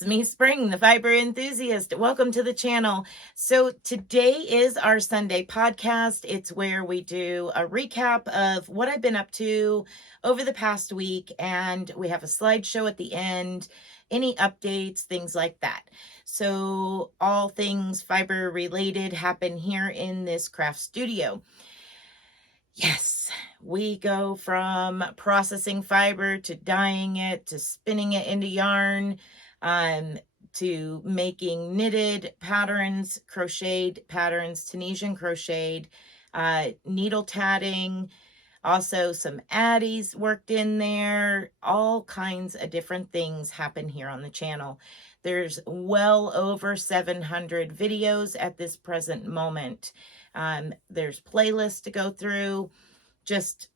It's me, Spring, the fiber enthusiast. Welcome to the channel. So today is our Sunday podcast. It's where we do a recap of what I've been up to over the past week, and we have a slideshow at the end, any updates, things like that. So all things fiber related happen here in this craft studio. Yes, we go from processing fiber to dyeing it to spinning it into yarn, to making knitted patterns, crocheted patterns, Tunisian crocheted, needle tatting, also some addies worked in there. All kinds of different things happen here on the channel. There's well over 700 videos at this present moment. There's playlists to go through. Just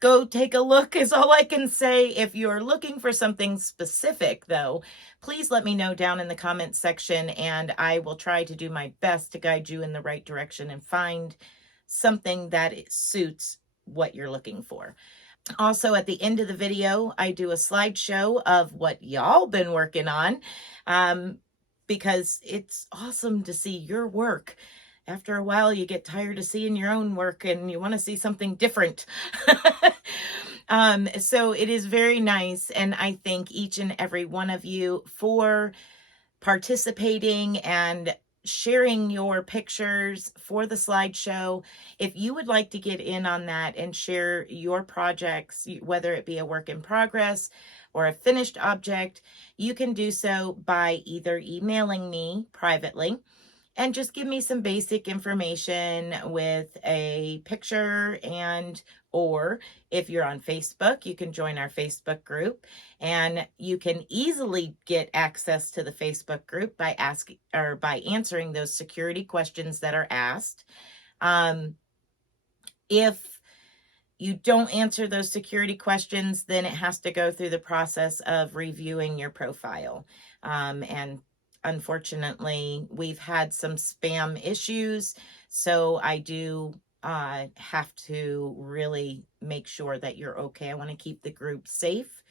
go take a look is all I can say. If you're looking for something specific, though, please let me know down in the comments section, and I will try to do my best to guide you in the right direction and find something that suits what you're looking for. Also, at the end of the video, I do a slideshow of what y'all been working on, because it's awesome to see your work. After a while, you get tired of seeing your own work and you want to see something different. So it is very nice. And I thank each and every one of you for participating and sharing your pictures for the slideshow. If you would like to get in on that and share your projects, whether it be a work in progress or a finished object, you can do so by either emailing me privately and just give me some basic information with a picture, and or if you're on Facebook, you can join our Facebook group, and you can easily get access to the Facebook group by answering those security questions that are asked. If you don't answer those security questions, then it has to go through the process of reviewing your profile. And unfortunately, we've had some spam issues, so I do have to really make sure that you're okay. I want to keep the group safe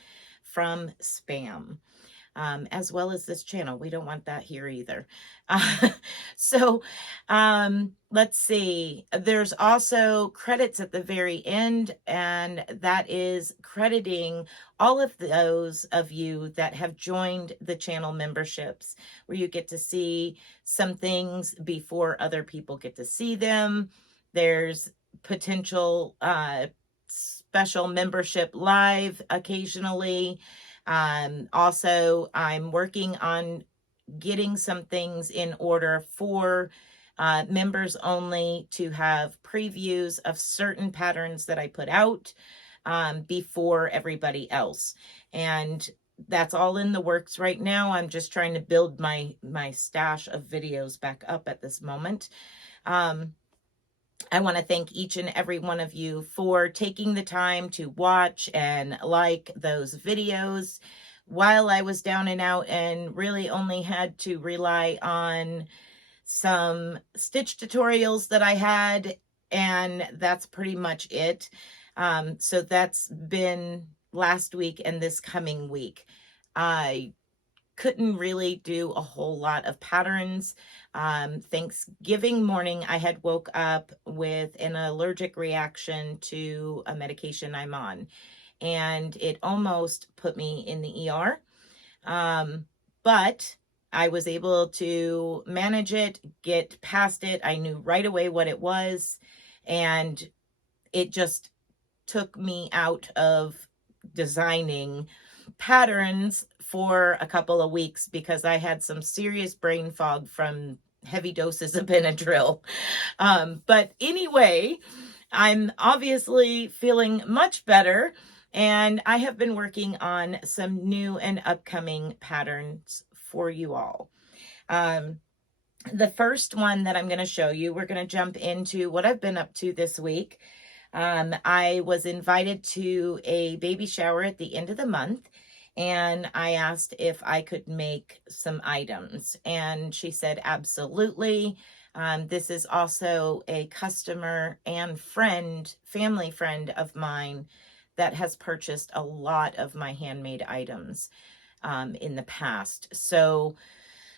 from spam, as well as this channel. We don't want that here either. So let's see. There's also credits at the very end, and that is crediting all of those of you that have joined the channel memberships, where you get to see some things before other people get to see them. There's potential special membership live occasionally. Also, I'm working on getting some things in order for members only to have previews of certain patterns that I put out before everybody else. And that's all in the works right now. I'm just trying to build my stash of videos back up at this moment. I want to thank each and every one of you for taking the time to watch and like those videos while I was down and out and really only had to rely on some stitch tutorials that I had, and that's pretty much it. So that's been last week and this coming week. I couldn't really do a whole lot of patterns. Thanksgiving morning, I had woke up with an allergic reaction to a medication I'm on, and it almost put me in the ER. But I was able to manage it, get past it. I knew right away what it was, and it just took me out of designing patterns for a couple of weeks because I had some serious brain fog from heavy doses of Benadryl. But anyway, I'm obviously feeling much better, and I have been working on some new and upcoming patterns for you all. The first one that I'm going to show you, we're going to jump into what I've been up to this week. I was invited to a baby shower at the end of the month, and I asked if I could make some items, and she said absolutely. This is also a customer and family friend of mine that has purchased a lot of my handmade items. in the past. So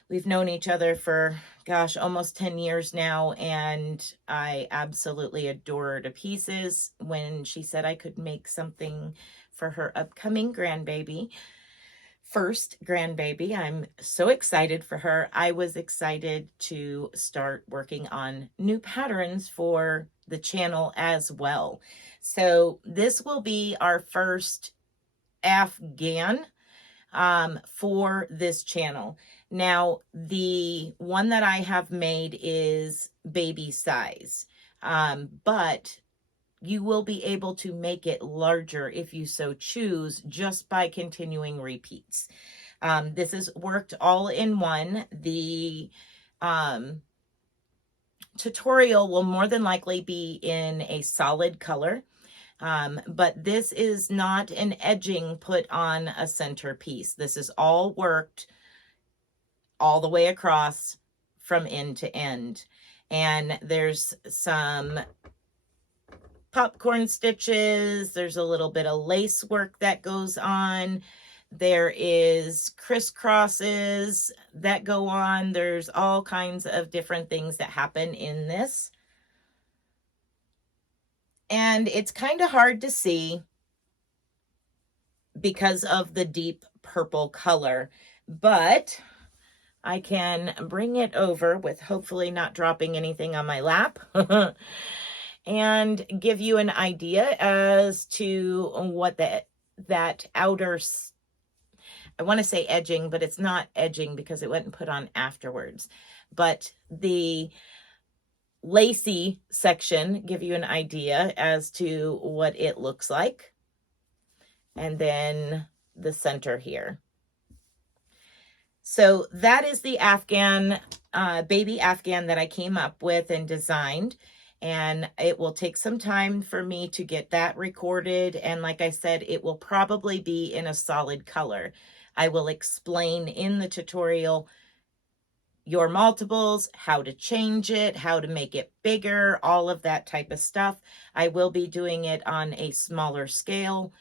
we've known each other for, gosh, almost 10 years now, and I absolutely adore her to pieces. When she said I could make something for her upcoming first grandbaby, I'm so excited for her. I was excited to start working on new patterns for the channel as well. So this will be our first Afghan for this channel. Now, the one that I have made is baby size, but you will be able to make it larger if you so choose, just by continuing repeats. This is worked all in one. The tutorial will more than likely be in a solid color. But this is not an edging put on a centerpiece. This is all worked all the way across from end to end. And there's some popcorn stitches. There's a little bit of lace work that goes on. There is crisscrosses that go on. There's all kinds of different things that happen in this. And it's kind of hard to see because of the deep purple color, but I can bring it over with hopefully not dropping anything on my lap and give you an idea as to what that outer, I want to say edging, but it's not edging because it wasn't put on afterwards, but the lacy section, give you an idea as to what it looks like. And then the center here. So that is the Afghan, baby Afghan that I came up with and designed. And it will take some time for me to get that recorded. And like I said, it will probably be in a solid color. I will explain in the tutorial your multiples, how to change it, how to make it bigger, all of that type of stuff. I will be doing it on a smaller scale,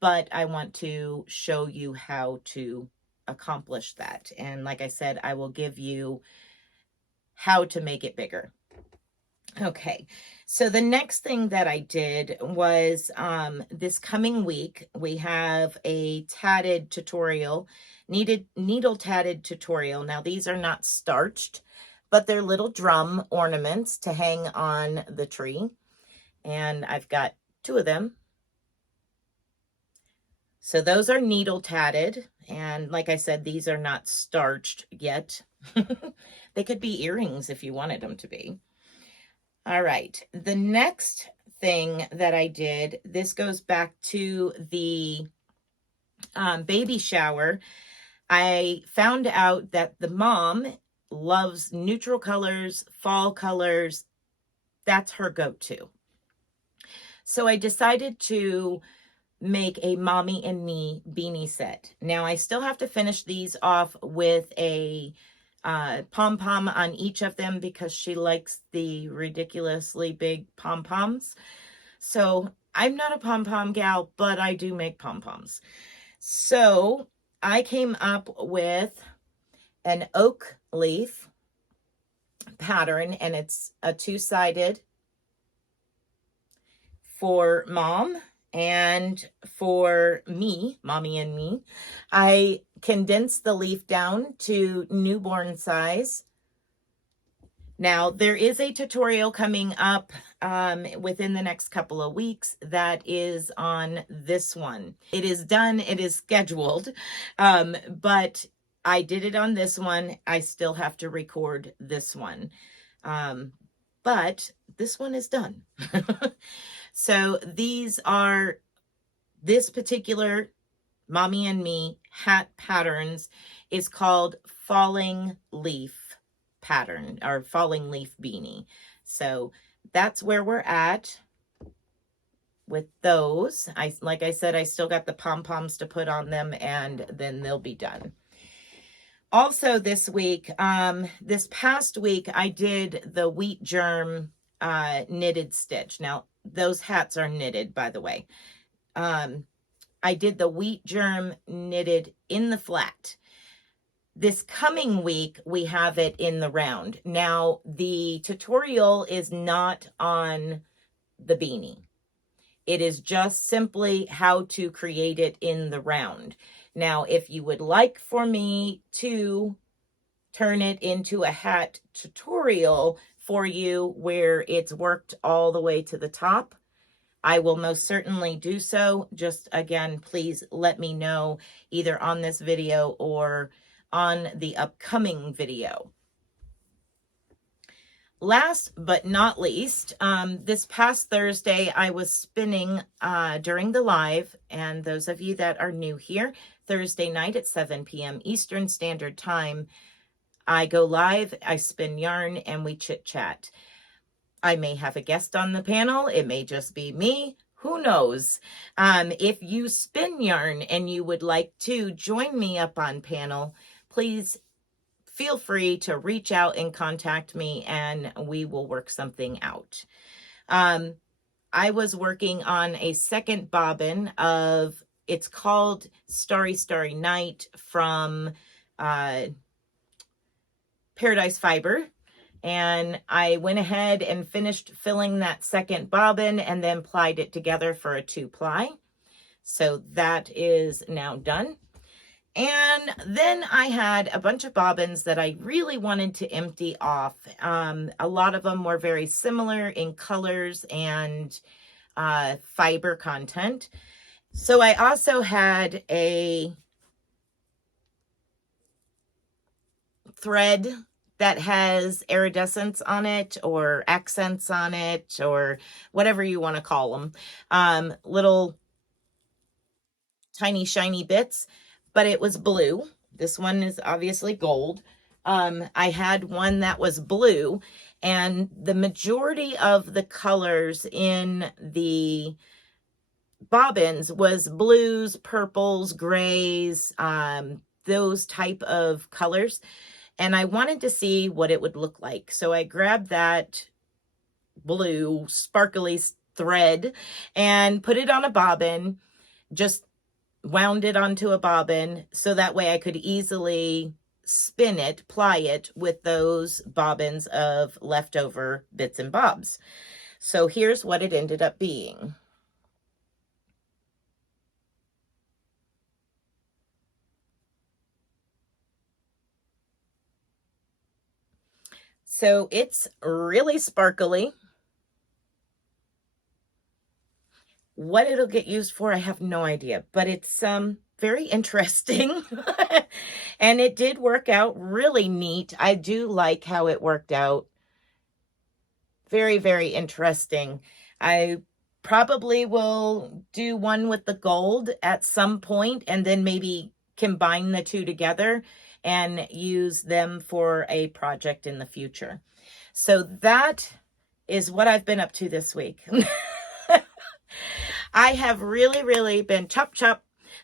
but I want to show you how to accomplish that. And like I said, I will give you how to make it bigger. Okay, so the next thing that I did was this coming week, we have a tatted tutorial, needle tatted tutorial. Now, these are not starched, but they're little drum ornaments to hang on the tree. And I've got 2 of them. So those are needle tatted. And like I said, these are not starched yet. They could be earrings if you wanted them to be. All right, the next thing that I did, this goes back to the baby shower. I found out that the mom loves neutral colors, fall colors. That's her go-to. So I decided to make a Mommy and Me beanie set. Now, I still have to finish these off with a pom-pom on each of them because she likes the ridiculously big pom-poms. So I'm not a pom-pom gal, but I do make pom-poms. So I came up with an oak leaf pattern, and it's a 2-sided for mom and for me, Mommy and Me. I condensed the leaf down to newborn size. Now, there is a tutorial coming up within the next couple of weeks that is on this one. It is done, it is scheduled, but I did it on this one. I still have to record this one, but this one is done. So these are, this particular Mommy and Me hat patterns is called Falling Leaf pattern, or Falling Leaf beanie. So that's where we're at with those. Like I said, I still got the pom-poms to put on them, and then they'll be done. Also this week, this past week, I did the wheat germ knitted stitch. Now, those hats are knitted, by the way. I did the wheat germ knitted in the flat. This coming week, we have it in the round. Now, the tutorial is not on the beanie. It is just simply how to create it in the round. Now, if you would like for me to turn it into a hat tutorial for you where it's worked all the way to the top, I will most certainly do so. Just again, please let me know either on this video or on the upcoming video. Last but not least, this past Thursday, I was spinning during the live, and those of you that are new here, Thursday night at 7 p.m. Eastern Standard Time, I go live, I spin yarn, and we chit-chat. I may have a guest on the panel. It may just be me. Who knows? If you spin yarn and you would like to join me up on panel, please feel free to reach out and contact me, and we will work something out. I was working on a second bobbin of, it's called Starry Starry Night from Paradise Fiber. And I went ahead and finished filling that second bobbin and then plied it together for a 2-ply. So that is now done. And then I had a bunch of bobbins that I really wanted to empty off. A lot of them were very similar in colors and fiber content. So I also had a thread that has iridescence on it or accents on it or whatever you want to call them. Little tiny shiny bits, but it was blue. This one is obviously gold. I had one that was blue, and the majority of the colors in the bobbins was blues, purples, grays, those type of colors. And I wanted to see what it would look like. So I grabbed that blue sparkly thread and put it on a bobbin, just wound it onto a bobbin so that way I could easily spin it, ply it with those bobbins of leftover bits and bobs. So here's what it ended up being. So it's really sparkly. What it'll get used for, I have no idea, but it's very interesting. And it did work out really neat. I do like how it worked out. Very, very interesting. I probably will do one with the gold at some point and then maybe combine the two together and use them for a project in the future. So that is what I've been up to this week. I have really been chop,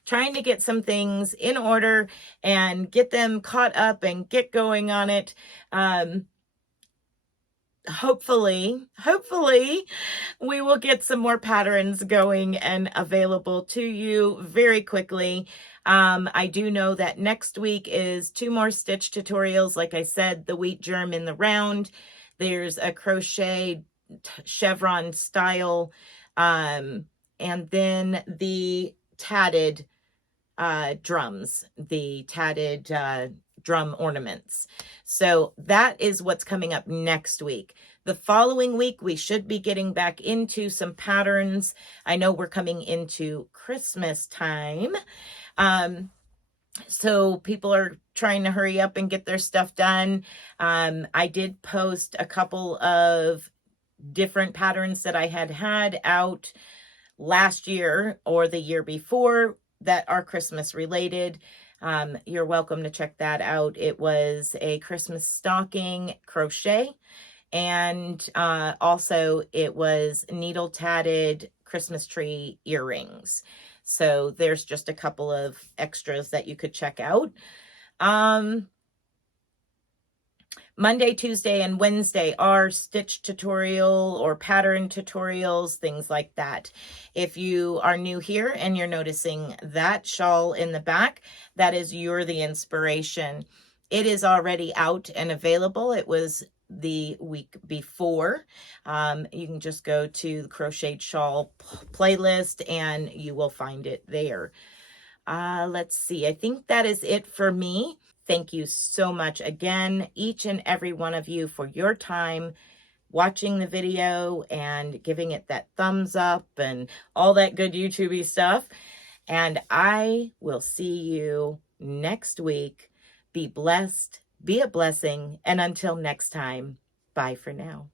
trying to get some things in order and get them caught up and get going on it. Hopefully we will get some more patterns going and available to you very quickly. I do know that next week is 2 more stitch tutorials. Like I said, the wheat germ in the round. There's a crochet chevron style, and then the tatted drums, the tatted drum ornaments. So that is what's coming up next week. The following week, we should be getting back into some patterns. I know we're coming into Christmas time. So people are trying to hurry up and get their stuff done. I did post a couple of different patterns that I had out last year or the year before that are Christmas related. You're welcome to check that out. It was a Christmas stocking crochet, and also it was needle tatted Christmas tree earrings. So there's just a couple of extras that you could check out. Monday, Tuesday, and Wednesday are stitch tutorial or pattern tutorials, things like that. If you are new here and you're noticing that shawl in the back, that is You're the Inspiration. It is already out and available. It was the week before. You can just go to the Crocheted Shawl playlist and you will find it there. Let's see. I think that is it for me. Thank you so much again, each and every one of you, for your time watching the video and giving it that thumbs up and all that good YouTube-y stuff. And I will see you next week. Be blessed, be a blessing, and until next time, bye for now.